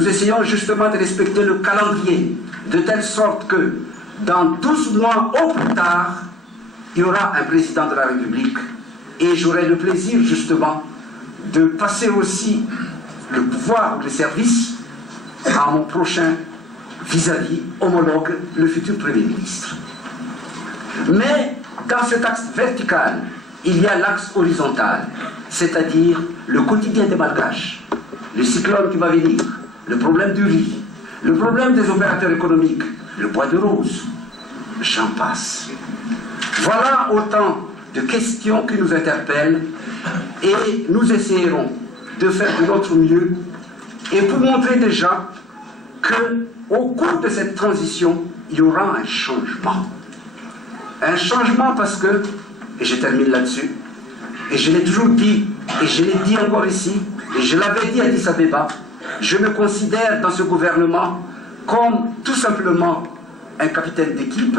nous essayons justement de respecter le calendrier, de telle sorte que dans 12 mois au plus tard, il y aura un président de la République. Et j'aurai le plaisir justement de passer aussi le pouvoir ou le service à mon prochain vis-à-vis, homologue, le futur Premier ministre. Mais dans cet axe vertical, il y a l'axe horizontal, c'est-à-dire le quotidien des Malgaches, le cyclone qui va venir, le problème du riz, le problème des opérateurs économiques, le bois de rose, j'en passe. Voilà autant de questions qui nous interpellent et nous essayerons de faire de notre mieux et pour montrer déjà qu'au cours de cette transition, il y aura un changement. Un changement parce que, et je termine là-dessus, et je l'ai toujours dit, et je l'ai dit encore ici, et je l'avais dit à Addis Abeba, je me considère dans ce gouvernement comme tout simplement un capitaine d'équipe